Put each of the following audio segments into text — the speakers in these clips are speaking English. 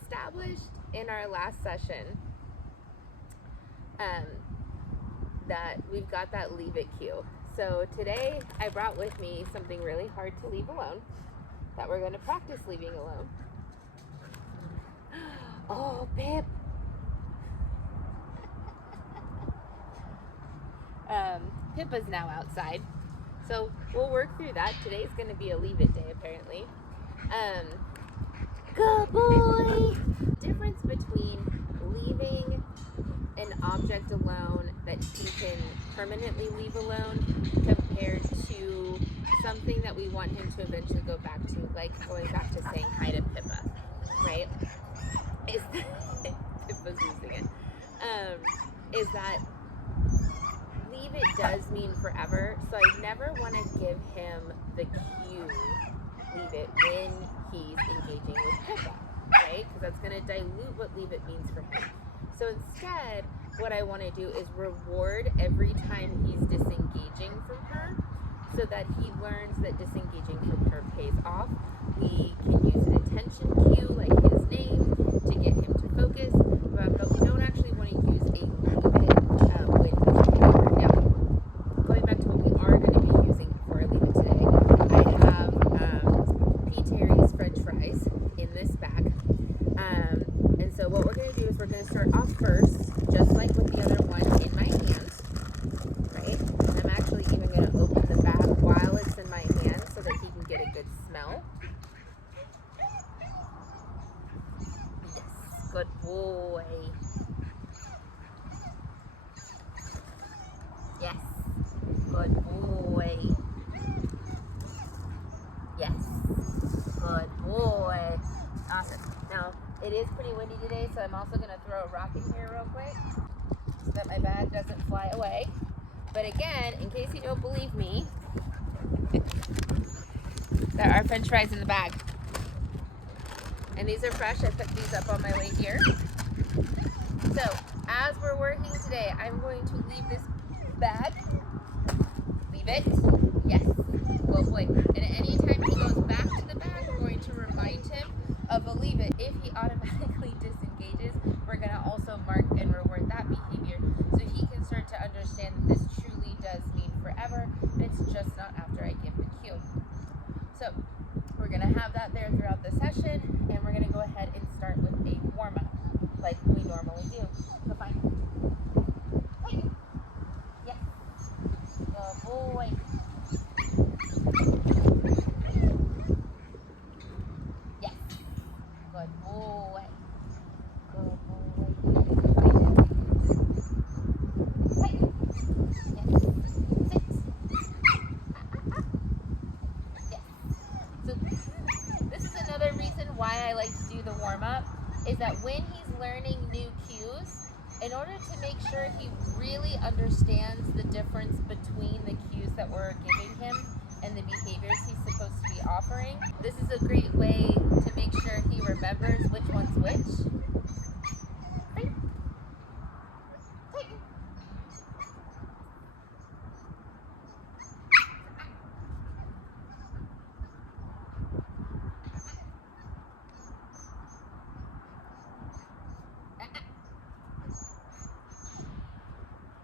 established in our last session that we've got that leave it cue. So today I brought with me something really hard to leave alone that we're going to practice leaving alone. Oh, Pip. Pippa's now outside. So we'll work through that. Today's going to be a leave it day, apparently. Good boy! Difference between leaving an object alone that he can permanently leave alone compared to something that we want him to eventually go back to, like going back to saying hi to Pippa, right? Pippa's losing it. Is that leave it does mean forever, so I never want to give him the cue, leave it, when he's engaging with Pippa, right? Because that's going to dilute what leave it means for him. So instead, what I want to do is reward every time he's disengaging from her so that he learns that disengaging from her pays off. We can use an attention cue like his name to get him to focus, but we don't actually want to use a leave it when he's behavior. Now, going back to what we are going to be using for a leave it today, I have P. Terry's French fries in this bag. And so what we're going to do is we're going to start off first, just like with the other one, in my hand, right? I'm actually even going to open the bag while it's in my hand so that he can get a good smell. Yes, good boy. Yes, good boy. Yes, good boy. Awesome. Now, it is pretty windy today, so I'm also going to throw a rock in here real quick so that my bag doesn't fly away. But again, in case you don't believe me, there are French fries in the bag. And these are fresh. I picked these up on my way here. So, as we're working today, I'm going to leave this bag. Leave it. Yes. Good boy. And at any time he goes back to the bag, we're going to remind him of a leave it. If he automatically disengages, we're going to also mark and reward that behavior so he can start to understand that this truly does mean forever. It's just not after I give the cue. So we're going to have that there throughout the session, and we're going to go ahead and start with a warm-up like we normally do. So fine. Hey. Yes. Good boy. Yes. Good boy. Good boy. Hey. Yes. Sit. Yes. So this is another reason why I like to do the warm-up, is that when he's learning new cues, in order to make sure he really understands the difference between the cues that we're giving him and the behaviors he's supposed to be offering, this is a great way to make sure he remembers which one's which. Right?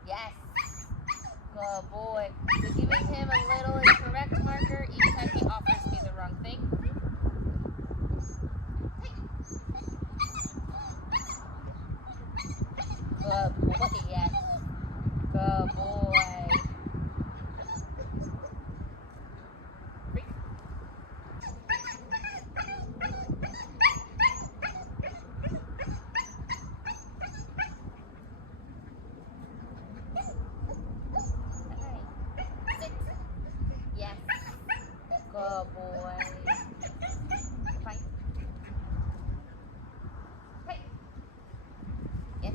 Yes. Good boy. So giving him a little incorrect marker each time he offers me the wrong thing. Good boy. Yes. Good boy. Yes. Good boy. Fine. Hey. Yes.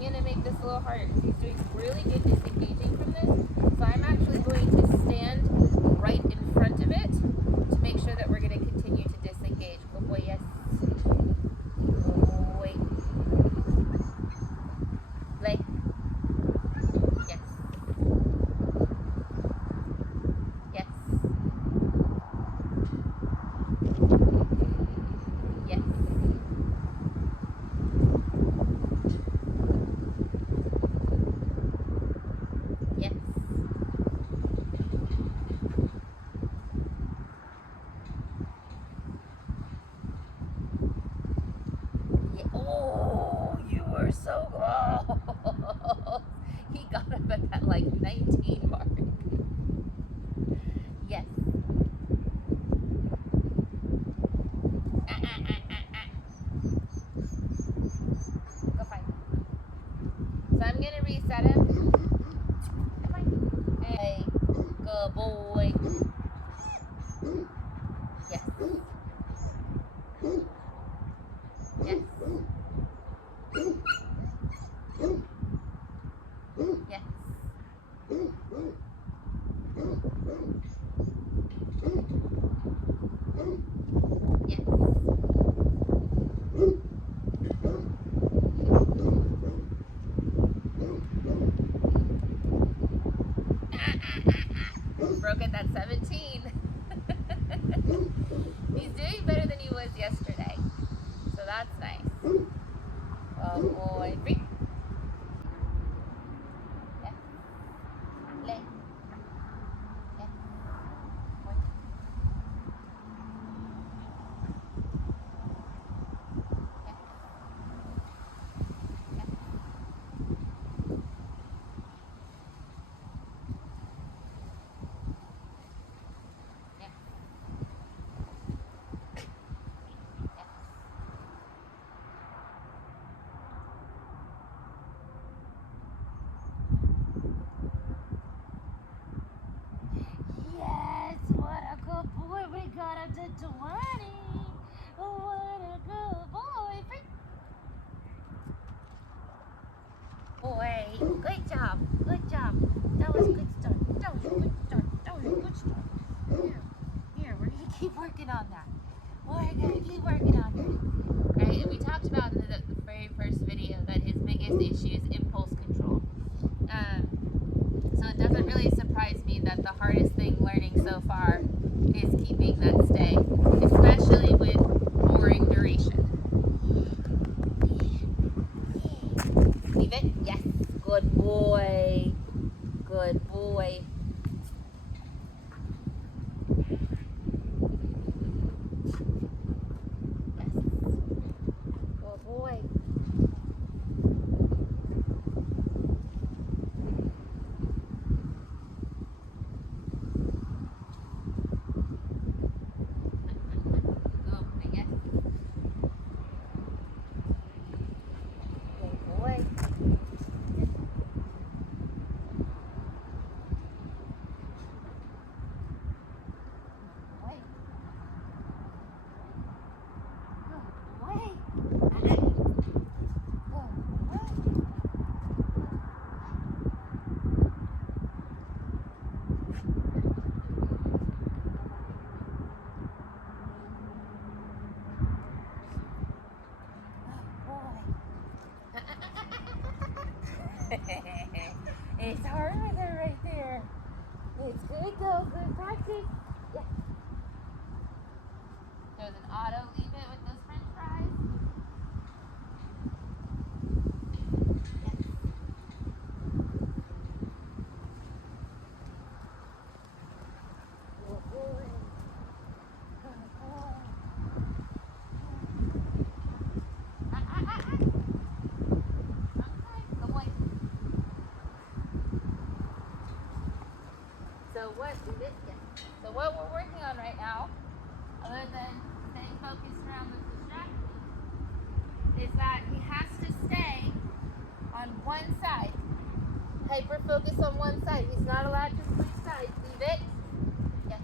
I'm going to make this a little harder because he's doing really good disengaging from this. So I'm actually going to stand right in front of it to make sure that we're going to continue to disengage. Good boy, yes. Good boy. Play. Yes. Yes. Yes. Yes. Yeah. Oh, you were so close. He got up at that like 19 mark. Yes. Go find him. So I'm gonna reset him. Come on. Hey, good boy. Yes. Yes. Yes. Yes. Broke it at 17. He's doing better than he was yesterday. So that's nice. Oh boy. Free. Yeah. Lay. Yeah. Boy. Yeah. Yeah. Yeah. Yes, what a good boy. We got him to 20. What a good boy. Free. Boy, good job. Good job. That was a good start. That was a good start. That was a good start. Here, we're gonna keep working on that. We're gonna keep working on that. Right, and we talked about in the very first video that his biggest issue is impulse control. So it doesn't really surprise me that the hardest thing learning so far is keeping that stay, especially with boring duration. Leave it. Yes. Good boy. Good boy. Yes. Good boy. Good boy. Yes. Good boy. Boy. Good boy. Good boy. It's hard with her right there. It's good though, good practice. Yeah. There's an auto leave it with those french fries. Yes. Good boy. Good boy. Okay, good boy. So what we're working on right now, other than staying focused around the distraction, is that he has to stay on one side. Hyper focus on one side. He's not allowed to switch sides. Leave it. Yes.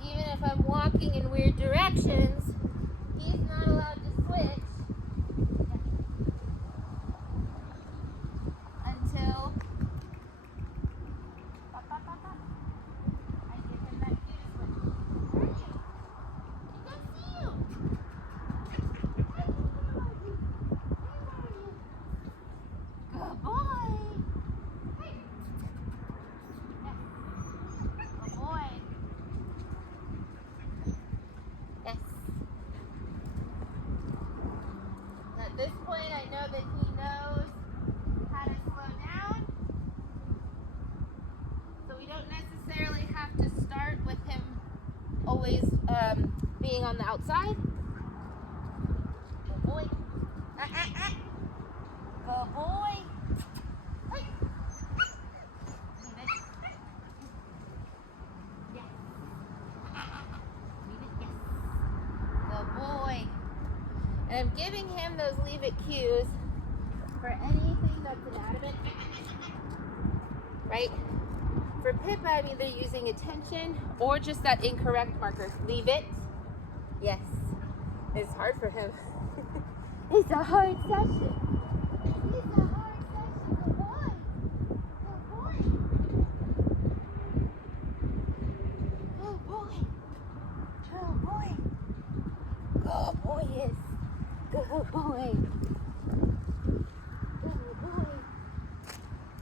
See, looking in weird directions, he's not allowed to switch until I give him that cue to switch. Where are you? I can't see you. Where are you? Good boy. Hey. Yes. Good boy. Yes. At this point, I know that he knows how to slow down. So we don't necessarily have to start with him always being on the outside. Good boy. Good boy. Hey. Leave it. Yes. Leave it. Yes. Good boy. And I'm giving him those leave it cues for anything that's inanimate. Right? For Pippa, I'm either using attention or just that incorrect marker. Leave it. Yes. It's hard for him. It's a hard session. It's a hard session. Good boy. Good boy. Good boy. Good boy. Good boy, yes. Good boy. Good boy.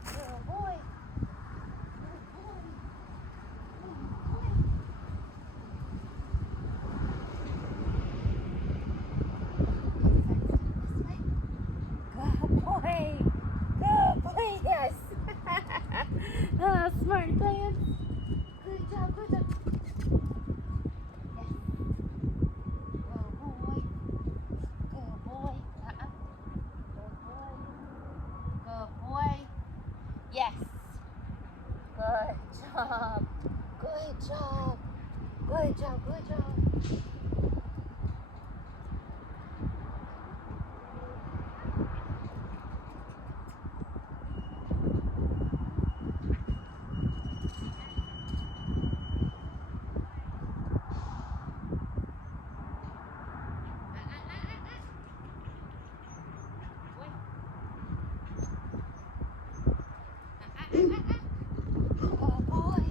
Good boy. Good boy. Good boy. Good boy, yes. Oh, smart plans. Good job, good job. Yes. Good boy. Good boy. Good boy. Good boy. Yes. Good job. Good job. Good job, good job. Good boy.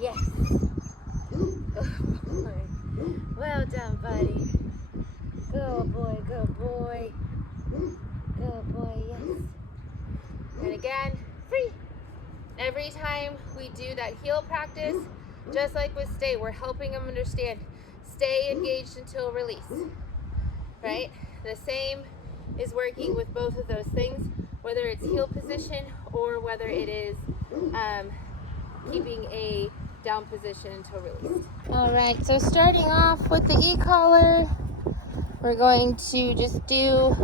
Yes. Good boy. Well done, buddy. Good boy, good boy. Good boy, yes. And again, free. Every time we do that heel practice, just like with stay, we're helping them understand. Stay engaged until release. Right? The same is working with both of those things, whether it's heel position or whether it is keeping a down position until released. All right, so starting off with the e-collar, we're going to just do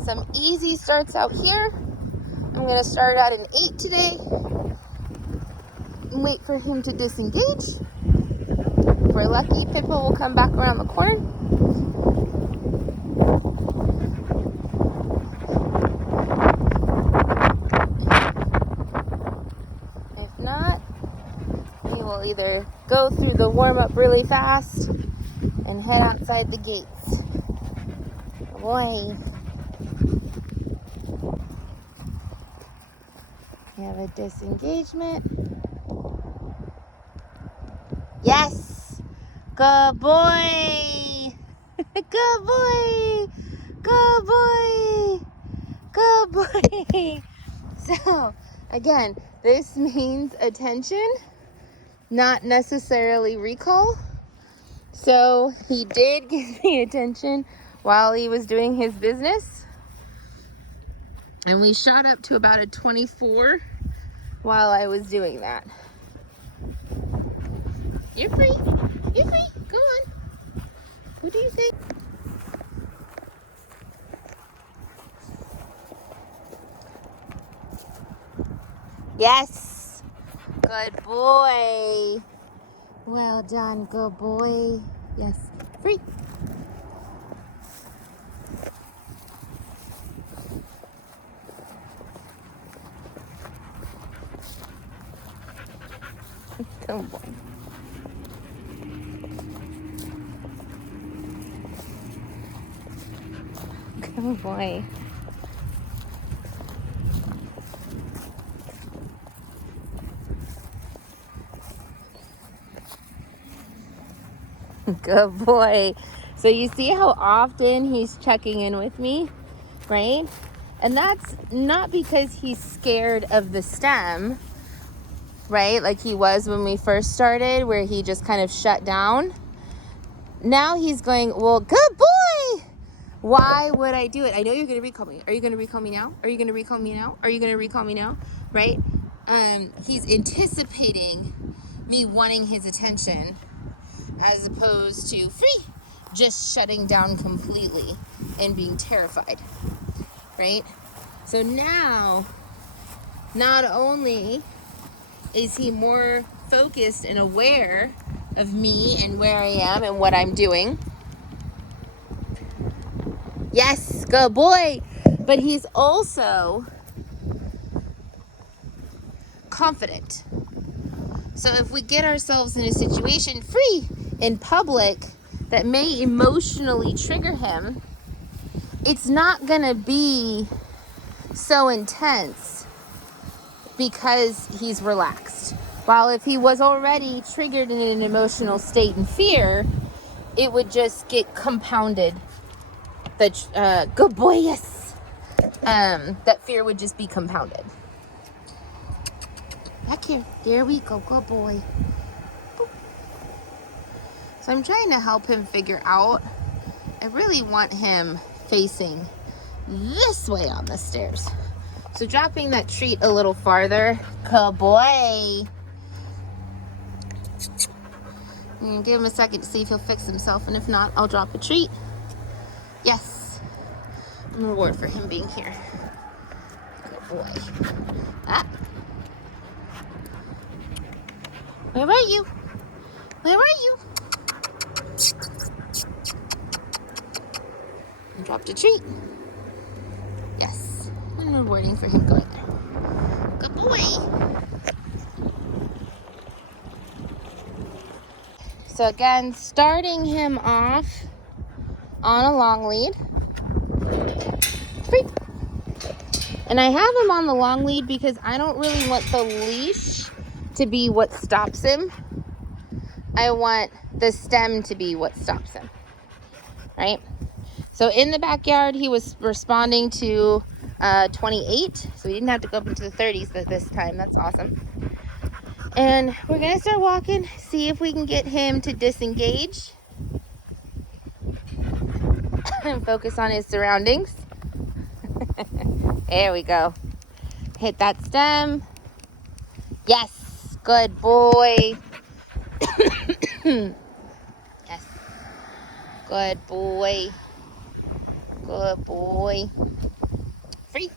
some easy starts out here. I'm going to start at an 8 today and wait for him to disengage. If we're lucky, Pippa will come back around the corner. If not, we will either go through the warm-up really fast and head outside the gates. Boy. We have a disengagement. Yes! Good boy! Good boy! Good boy! Good boy! So, again, this means attention, not necessarily recall. So, he did give me attention while he was doing his business. And we shot up to about a 24 while I was doing that. You're free. You're free. Go on. What do you think? Yes. Good boy. Well done. Good boy. Yes. Free. Good boy. Oh boy. Good boy. So you see how often he's checking in with me, right? And that's not because he's scared of the stem, right? Like he was when we first started, where he just kind of shut down. Now he's going, well, good boy. Why would I do it? I know you're going to recall me. Are you going to recall me now? Are you going to recall me now? Are you going to recall me now? Right? He's anticipating me wanting his attention, as opposed to free, just shutting down completely and being terrified, right? So now, not only is he more focused and aware of me and where I am and what I'm doing, yes, good boy, but he's also confident. So if we get ourselves in a situation free in public that may emotionally trigger him, it's not gonna be so intense because he's relaxed. While if he was already triggered in an emotional state and fear, it would just get compounded. Good boy, yes. That fear would just be compounded. Back here. There we go. Good boy. Boop. So I'm trying to help him figure out. I really want him facing this way on the stairs. So dropping that treat a little farther. Good boy. Give him a second to see if he'll fix himself, and if not, I'll drop a treat. Yes. A reward for him being here. Good boy. Ah. Where are you? Where are you? I dropped a treat. Yes. I'm rewarding for him going there. Good boy. So again, starting him off on a long lead. Free. And I have him on the long lead because I don't really want the leash to be what stops him. I want the stem to be what stops him, right? So in the backyard, he was responding to 28. So we didn't have to go up into the 30s this time. That's awesome. And we're going to start walking, see if we can get him to disengage and focus on his surroundings. There we go. Hit that stem. Yes, good boy. Yes, good boy. Good boy. Free.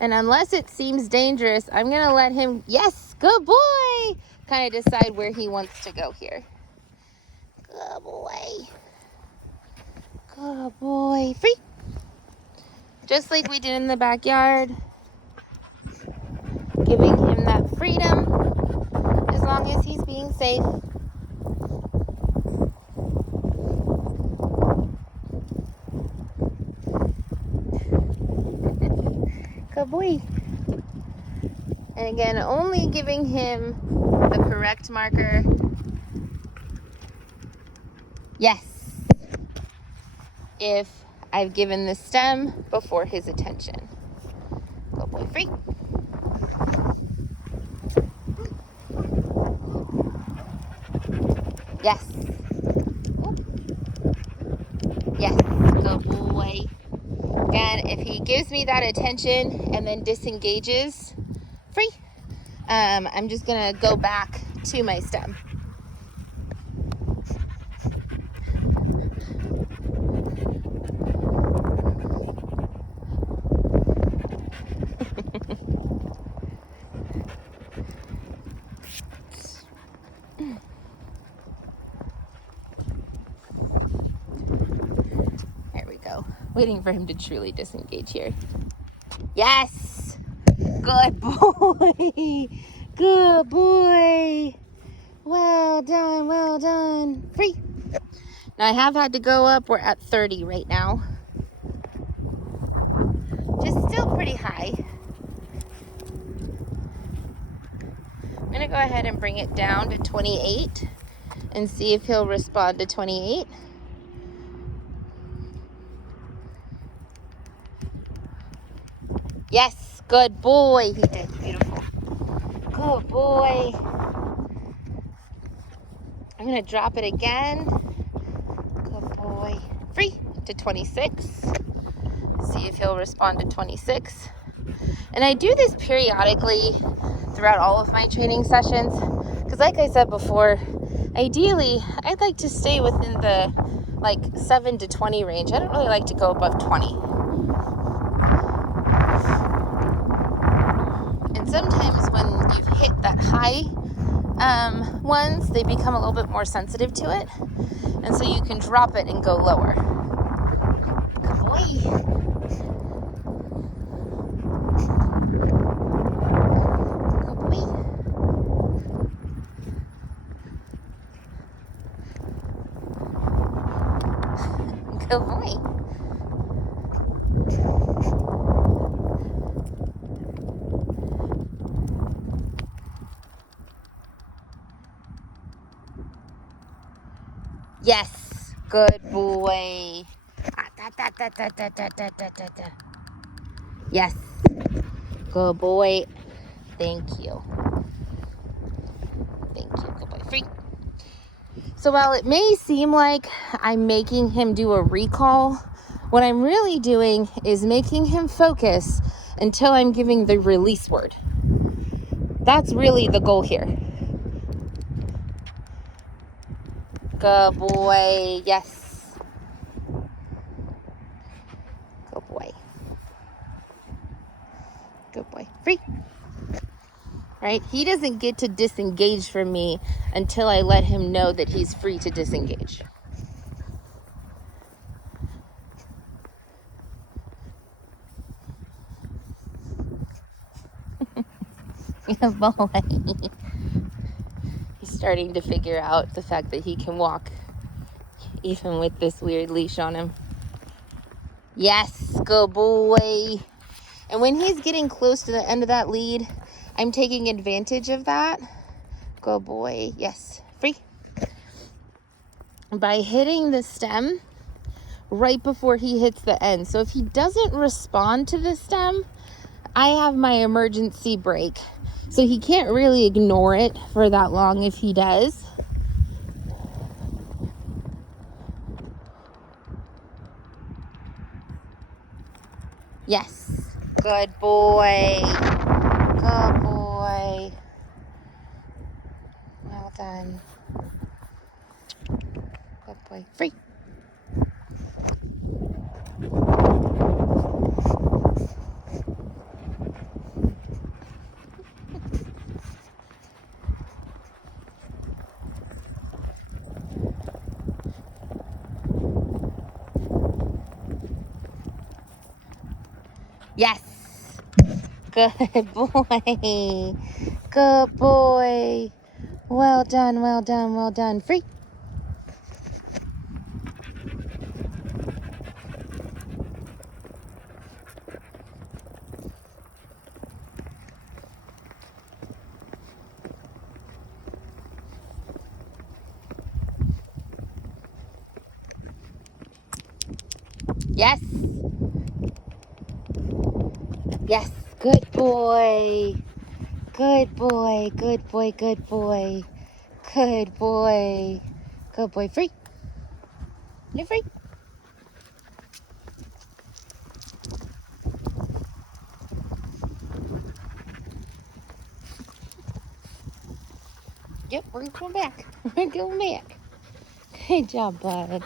And unless it seems dangerous, I'm going to let him, yes, good boy, kind of decide where he wants to go here. Good boy. Good boy. Free. Just like we did in the backyard. Giving him that freedom as long as he's being safe. Good boy. And again, only giving him the correct marker. Yes. If I've given the stem before his attention. Good boy, free. Yes. Yes, good boy. Again, if he gives me that attention and then disengages, free. I'm just gonna go back to my stem. There we go. Waiting for him to truly disengage here. Yes. Good boy. Good boy. Well done, well done. Free. Now I have had to go up. We're at 30 right now. Just still pretty high. I'm gonna go ahead and bring it down to 28 and see if he'll respond to 28. Yes, good boy. He did, beautiful. Good boy. I'm gonna drop it again. Good boy. Free to 26. See if he'll respond to 26. And I do this periodically throughout all of my training sessions because, like I said before, ideally I'd like to stay within the like 7 to 20 range. I don't really like to go above 20. And sometimes when you've hit that high ones, they become a little bit more sensitive to it, and so you can drop it and go lower. Good boy. Good boy. Yes. Good boy. Yes. Good boy. Thank you. Thank you. Good boy. Free. So while it may seem like I'm making him do a recall, what I'm really doing is making him focus until I'm giving the release word. That's really the goal here. Good boy. Yes. Good boy. Good boy. Free. Right? He doesn't get to disengage from me until I let him know that he's free to disengage. Good boy. He's starting to figure out the fact that he can walk even with this weird leash on him. Yes, good boy. And when he's getting close to the end of that lead, I'm taking advantage of that. Good boy. Yes. Free. By hitting the stem right before he hits the end. So if he doesn't respond to the stem, I have my emergency brake. So he can't really ignore it for that long if he does. Yes. Good boy. Good boy. Well done. Good boy. Free. Yes. Good boy. Good boy. Well done, well done, well done. Free. Yes. Yes. Good boy. Good boy. Good boy. Good boy. Good boy. Good boy. Free. You're free. Yep, we're going back. We're going back. Good job, bud.